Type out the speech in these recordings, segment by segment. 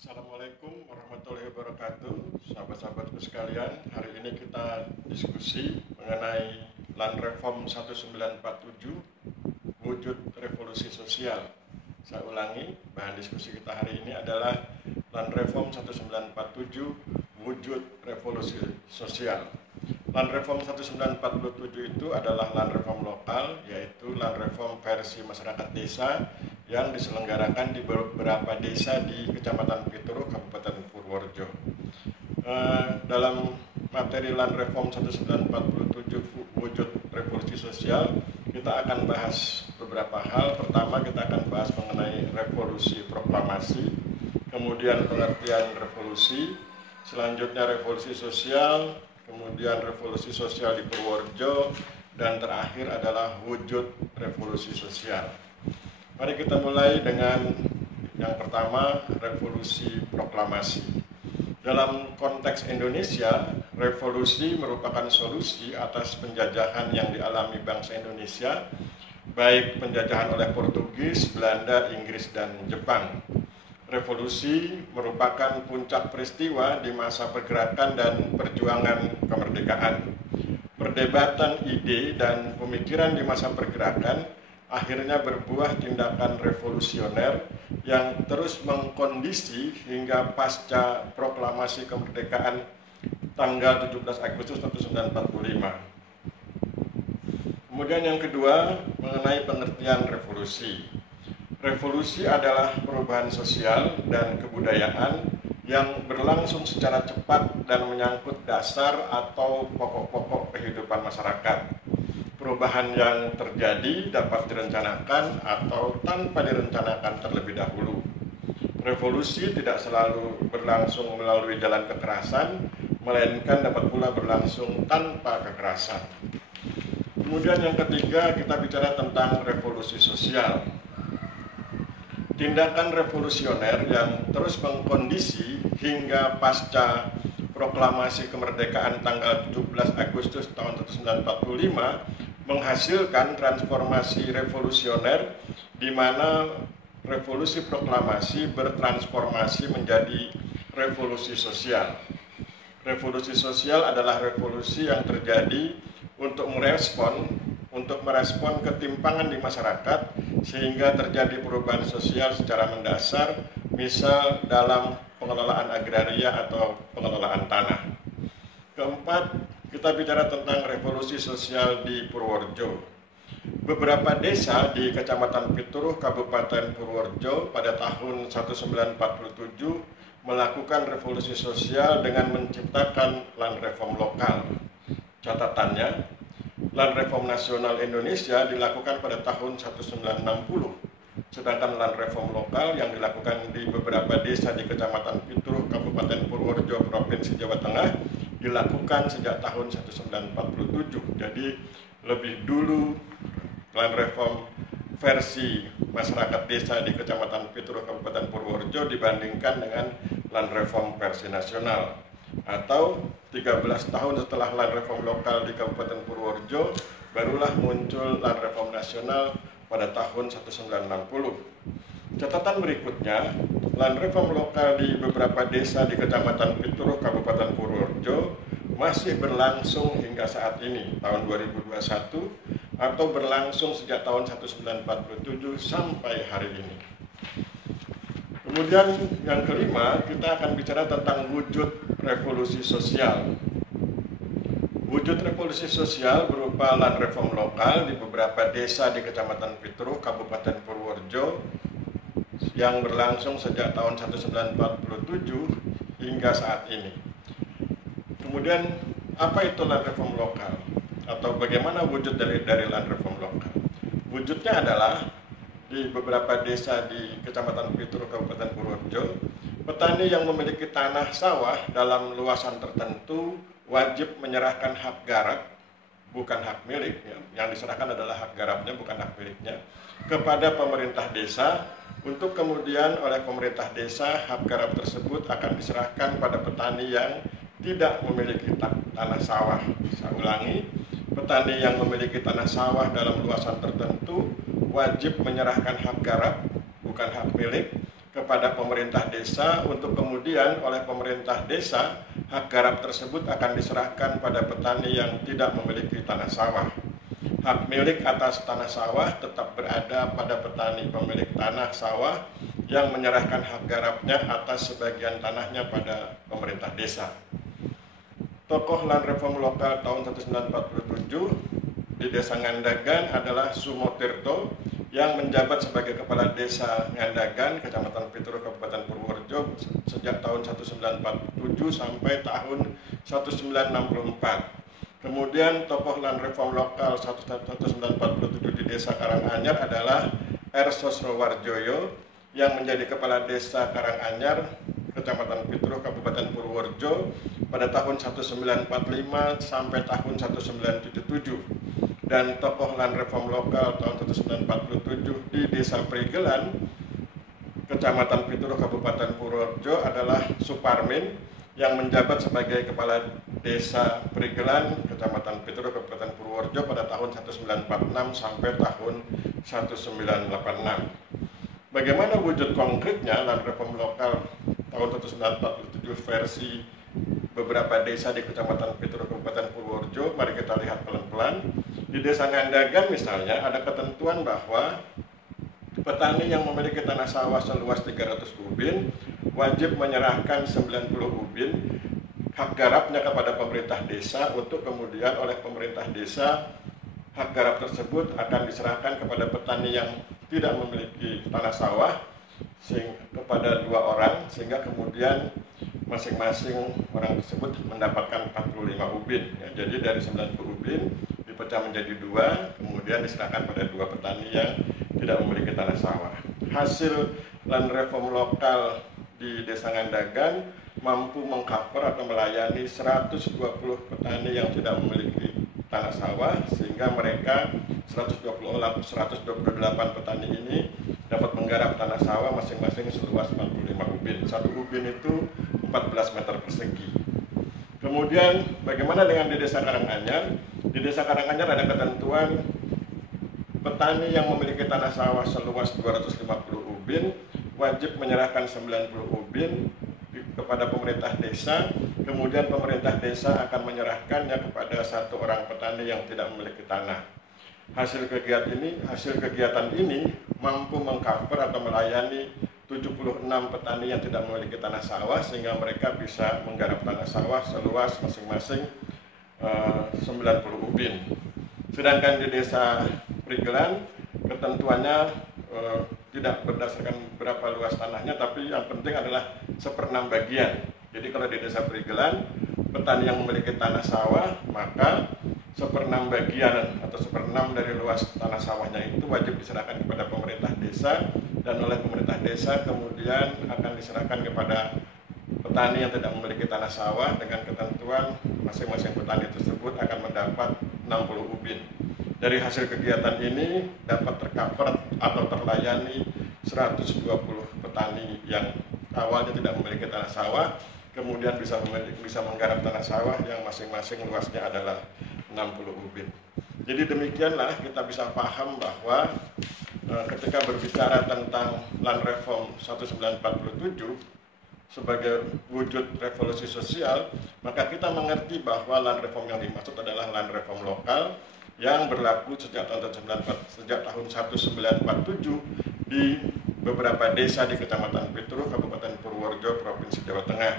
Assalamualaikum warahmatullahi wabarakatuh. Sahabat-sahabatku sekalian, hari ini kita diskusi mengenai Land Reform 1947, wujud revolusi sosial. Saya ulangi, bahan diskusi kita hari ini adalah Land Reform 1947, wujud revolusi sosial. Land Reform 1947 itu adalah land reform lokal, yaitu land reform versi masyarakat desa yang diselenggarakan di beberapa desa di Kecamatan Pituruh, Kabupaten Purworejo. Dalam materi Land Reform 1947 wujud revolusi sosial, kita akan bahas beberapa hal. Pertama, kita akan bahas mengenai revolusi proklamasi, kemudian pengertian revolusi, selanjutnya revolusi sosial, kemudian revolusi sosial di Purworejo, dan terakhir adalah wujud revolusi sosial. Mari kita mulai dengan yang pertama, revolusi proklamasi. Dalam konteks Indonesia, revolusi merupakan solusi atas penjajahan yang dialami bangsa Indonesia, baik penjajahan oleh Portugis, Belanda, Inggris, dan Jepang. Revolusi merupakan puncak peristiwa di masa pergerakan dan perjuangan kemerdekaan. Perdebatan ide dan pemikiran di masa pergerakan akhirnya berbuah tindakan revolusioner yang terus mengkondisi hingga pasca proklamasi kemerdekaan tanggal 17 Agustus 1945. Kemudian yang kedua, mengenai pengertian revolusi. Revolusi adalah perubahan sosial dan kebudayaan yang berlangsung secara cepat dan menyangkut dasar atau pokok-pokok kehidupan masyarakat. Perubahan yang terjadi dapat direncanakan atau tanpa direncanakan terlebih dahulu. Revolusi tidak selalu berlangsung melalui jalan kekerasan, melainkan dapat pula berlangsung tanpa kekerasan. Kemudian yang ketiga, kita bicara tentang revolusi sosial. Tindakan revolusioner yang terus mengkondisi hingga pasca proklamasi kemerdekaan tanggal 17 Agustus tahun 1945 menghasilkan transformasi revolusioner di mana revolusi proklamasi bertransformasi menjadi revolusi sosial. Revolusi sosial adalah revolusi yang terjadi untuk merespon ketimpangan di masyarakat sehingga terjadi perubahan sosial secara mendasar, misal dalam pengelolaan agraria atau pengelolaan tanah. Keempat, kita bicara tentang revolusi sosial di Purworejo. Beberapa desa di Kecamatan Pituruh, Kabupaten Purworejo pada tahun 1947 melakukan revolusi sosial dengan menciptakan land reform lokal. Catatannya, land reform nasional Indonesia dilakukan pada tahun 1960, sedangkan land reform lokal yang dilakukan di beberapa desa di Kecamatan Pituruh, Kabupaten Purworejo, Provinsi Jawa Tengah dilakukan sejak tahun 1947. Jadi lebih dulu land reform versi masyarakat desa di Kecamatan Pituruh, Kabupaten Purworejo dibandingkan dengan land reform versi nasional. Atau 13 tahun setelah land reform lokal di Kabupaten Purworejo, barulah muncul land reform nasional pada tahun 1960. Catatan berikutnya, land reform lokal di beberapa desa di Kecamatan Pituruh, Kabupaten Purworejo masih berlangsung hingga saat ini, tahun 2021, atau berlangsung sejak tahun 1947 sampai hari ini. Kemudian yang kelima, kita akan bicara tentang wujud revolusi sosial. Wujud revolusi sosial berupa land reform lokal di beberapa desa di Kecamatan Pituruh, Kabupaten Purworejo yang berlangsung sejak tahun 1947 hingga saat ini. Kemudian, apa itu land reform lokal? Atau bagaimana wujud dari land reform lokal? Wujudnya adalah di beberapa desa di Kecamatan Pituruh, Kabupaten Purworejo, petani yang memiliki tanah sawah dalam luasan tertentu wajib menyerahkan hak garap, bukan hak milik, yang diserahkan adalah hak garapnya, bukan hak miliknya, kepada pemerintah desa, untuk kemudian oleh pemerintah desa hak garap tersebut akan diserahkan pada petani yang tidak memiliki tanah sawah. Saya ulangi, petani yang memiliki tanah sawah dalam luasan tertentu wajib menyerahkan hak garap, bukan hak milik, kepada pemerintah desa untuk kemudian oleh pemerintah desa hak garap tersebut akan diserahkan pada petani yang tidak memiliki tanah sawah. Hak milik atas tanah sawah tetap berada pada petani pemilik tanah sawah yang menyerahkan hak garapnya atas sebagian tanahnya pada pemerintah desa. Tokoh land reform lokal tahun 1947 di Desa Ngandagan adalah Sumotirto yang menjabat sebagai Kepala Desa Ngandagan, Kecamatan Pituro, Kabupaten Purworejo sejak tahun 1947 sampai tahun 1964. Kemudian tokoh land reform lokal 1947 di Desa Karanganyar adalah R. Sosrowarjoyo yang menjadi Kepala Desa Karanganyar, Kecamatan Pituro, Kabupaten Purworejo pada tahun 1945 sampai tahun 1977. Dan tokoh land reform lokal tahun 1947 di Desa Prigelan, Kecamatan Pituro, Kabupaten Purworejo adalah Suparmin yang menjabat sebagai Kepala Desa Prigelan, Kecamatan Pituro, Kabupaten Purworejo pada tahun 1946 sampai tahun 1986. Bagaimana wujud konkretnya land reform lokal tahun 1947 versi beberapa desa di Kecamatan Pituro, Kabupaten Purworejo? Mari kita lihat pelan-pelan. Di Desa Ngandagan misalnya ada ketentuan bahwa petani yang memiliki tanah sawah seluas 300 ubin wajib menyerahkan 90 ubin hak garapnya kepada pemerintah desa untuk kemudian oleh pemerintah desa hak garap tersebut akan diserahkan kepada petani yang tidak memiliki tanah sawah kepada 2 orang, sehingga kemudian masing-masing orang tersebut mendapatkan 45 ubin. Ya, jadi dari 90 ubin dipecah menjadi 2, kemudian diserahkan pada 2 petani yang tidak memiliki tanah sawah. Hasil land reform lokal di Desa Ngandagan mampu mengcover atau melayani 120 petani yang tidak memiliki tanah sawah, sehingga mereka 128 petani ini dapat menggarap tanah sawah masing-masing seluas 45 ubin. 1 ubin itu 14 meter persegi. Kemudian bagaimana dengan di Desa Karanganyar? Di Desa Karanganyar ada ketentuan petani yang memiliki tanah sawah seluas 250 ubin wajib menyerahkan 90 ubin kepada pemerintah desa, kemudian pemerintah desa akan menyerahkannya kepada 1 orang petani yang tidak memiliki tanah. Hasil kegiatan ini mampu mengcover atau melayani 76 petani yang tidak memiliki tanah sawah, sehingga mereka bisa menggarap tanah sawah seluas masing-masing 90 ubin. Sedangkan di Desa Prigelan ketentuannya tidak berdasarkan berapa luas tanahnya, tapi yang penting adalah 1/6 bagian. Jadi kalau di Desa Prigelan petani yang memiliki tanah sawah, maka 1/6 bagian atau 1/6 dari luas tanah sawahnya itu wajib diserahkan kepada pemerintah desa, dan oleh pemerintah desa kemudian akan diserahkan kepada petani yang tidak memiliki tanah sawah dengan ketentuan masing-masing petani tersebut akan mendapat 60 ubin. Dari hasil kegiatan ini dapat tercover atau terlayani 120 petani yang awalnya tidak memiliki tanah sawah, kemudian bisa menggarap tanah sawah yang masing-masing luasnya adalah 60 ubin. Jadi demikianlah kita bisa paham bahwa ketika berbicara tentang land reform 1947 sebagai wujud revolusi sosial, maka kita mengerti bahwa land reform yang dimaksud adalah land reform lokal yang berlaku sejak tahun 1947 di beberapa desa di Kecamatan Pituro, Kabupaten Purworejo, Provinsi Jawa Tengah.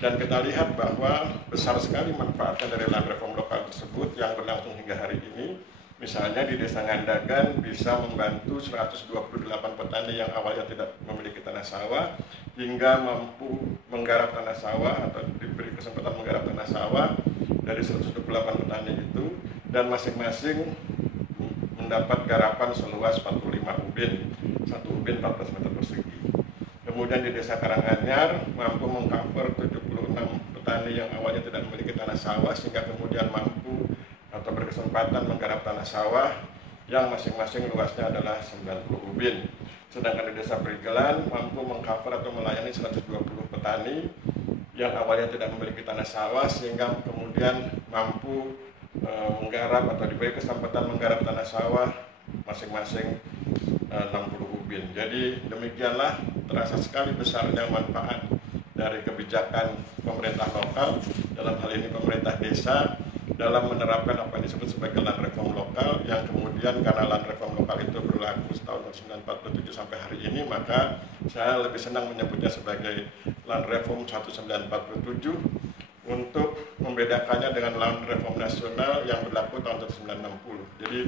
Dan kita lihat bahwa besar sekali manfaatnya dari land reform lokal tersebut yang berlangsung hingga hari ini. Misalnya di Desa Ngandagan bisa membantu 128 petani yang awalnya tidak memiliki tanah sawah hingga mampu menggarap tanah sawah atau diberi kesempatan menggarap tanah sawah dari 128 petani itu, dan masing-masing mendapat garapan seluas 45 ubin, 1 ubin 14 meter persegi. Kemudian di Desa Karanganyar mampu mengcover 76 petani yang awalnya tidak memiliki tanah sawah, sehingga kemudian mampu atau berkesempatan menggarap tanah sawah yang masing-masing luasnya adalah 90 ubin. Sedangkan di Desa Prigelan mampu mengcover atau melayani 120 petani yang awalnya tidak memiliki tanah sawah, sehingga kemudian mampu menggarap atau diberi kesempatan menggarap tanah sawah masing-masing 60 ubin. BIN. Jadi demikianlah terasa sekali besarnya manfaat dari kebijakan pemerintah lokal, dalam hal ini pemerintah desa, dalam menerapkan apa yang disebut sebagai land reform lokal, yang kemudian karena land reform lokal itu berlaku tahun 1947 sampai hari ini, maka saya lebih senang menyebutnya sebagai land reform 1947 untuk membedakannya dengan land reform nasional yang berlaku tahun 1960. Jadi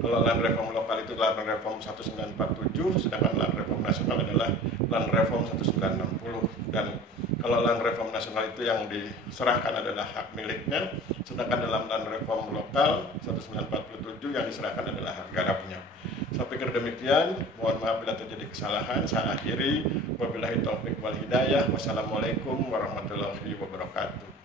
kalau land reform lokal itu land reform 1947, sedangkan land reform nasional adalah land reform 1960. Dan kalau land reform nasional itu yang diserahkan adalah hak miliknya, sedangkan dalam land reform lokal 1947 yang diserahkan adalah hak garapnya. Saya pikir demikian, mohon maaf bila terjadi kesalahan, saya akhiri. Wabillahi taufiq wal hidayah. Wassalamualaikum warahmatullahi wabarakatuh.